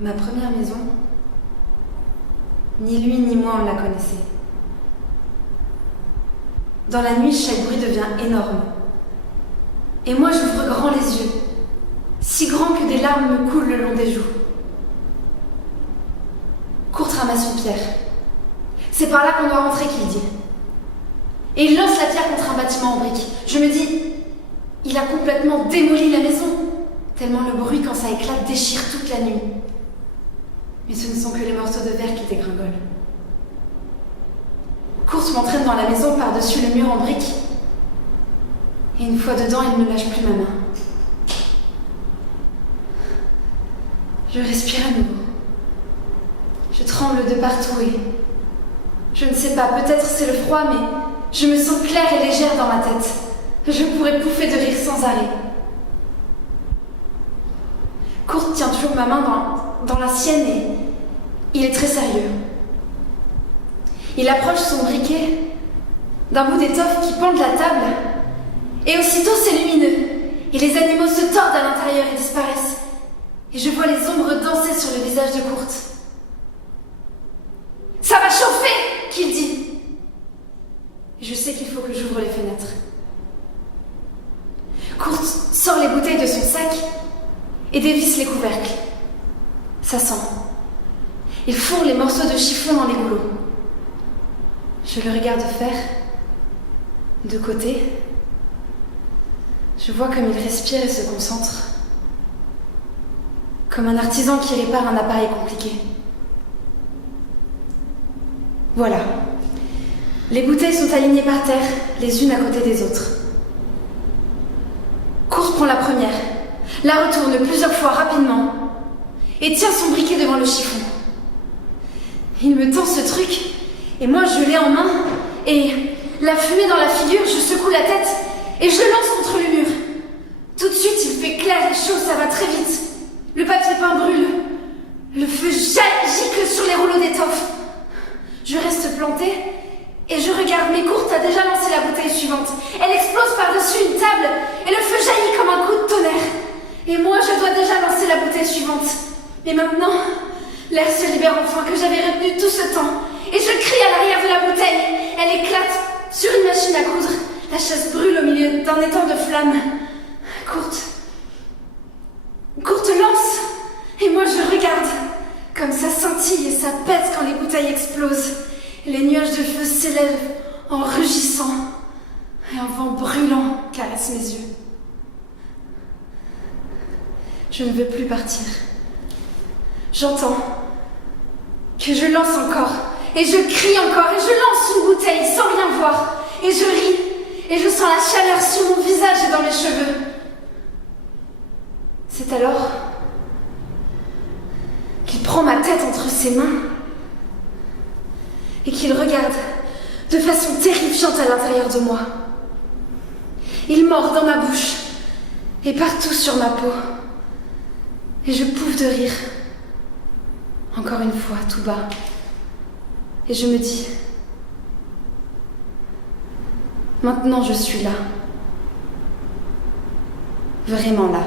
Ma première maison, ni lui ni moi on la connaissait. Dans la nuit, chaque bruit devient énorme. Et moi, j'ouvre grand les yeux, si grands que des larmes me coulent le long des joues. Kurt ramasse une pierre. C'est par là qu'on doit rentrer, qu'il dit. Et il lance la pierre contre un bâtiment en briques. Je me dis, il a complètement démoli la maison, tellement le bruit quand ça éclate déchire toute la nuit. Mais ce ne sont que les morceaux de verre qui dégringolent. Kurt m'entraîne dans la maison par-dessus le mur en briques. Et une fois dedans, il ne lâche plus ma main. Je respire à nouveau. Je tremble de partout et... Je ne sais pas, peut-être c'est le froid, mais je me sens claire et légère dans ma tête. Je pourrais pouffer de rire sans arrêt. Kurt tient toujours ma main dans la sienne et il est très sérieux. Il approche son briquet d'un bout d'étoffe qui pend de la table et aussitôt c'est lumineux et les animaux se tordent à l'intérieur et disparaissent et je vois les ombres danser sur le visage de Kurt. « Ça va chauffer !» qu'il dit. Je sais qu'il faut que j'ouvre les fenêtres. Kurt sort les bouteilles de son sac et dévisse les couvercles. Ça sent. Il fourre les morceaux de chiffon dans les goulots. Je le regarde faire. De côté. Je vois comme il respire et se concentre. Comme un artisan qui répare un appareil compliqué. Voilà. Les bouteilles sont alignées par terre, les unes à côté des autres. Kurt prend la première, la retourne plusieurs fois rapidement et tient son briquet devant le chiffon. Il me tend ce truc et moi je l'ai en main et la fumée dans la figure, je secoue la tête et je le lance contre le mur. Tout de suite il fait clair et chaud, ça va très vite. Le papier peint brûle, le feu gicle sur les rouleaux d'étoffe. Je reste plantée et je regarde, mais Kurt a déjà lancé la bouteille suivante. Elle explose par-dessus une table et le feu jaillit comme un coup de tonnerre. Et moi, je dois déjà lancer la bouteille suivante. Et maintenant, l'air se libère enfin que j'avais retenu tout ce temps. Et je crie à l'arrière de la bouteille. Elle éclate sur une machine à coudre. La chaise brûle au milieu d'un étang de flammes. Kurt lance. Et moi, je regarde. Comme ça scintille et ça pète quand les bouteilles explosent. Les nuages de feu s'élèvent en rugissant et un vent brûlant caresse mes yeux. Je ne veux plus partir. J'entends que je lance encore et je crie encore et je lance une bouteille sans rien voir et je ris et je sens la chaleur sur mon visage et dans mes cheveux. C'est alors qu'il prend ma tête entre ses mains et qu'il regarde de façon terrifiante à l'intérieur de moi. Il mord dans ma bouche et partout sur ma peau. Et je pouffe de rire. Encore une fois, tout bas. Et je me dis, maintenant je suis là. Vraiment là.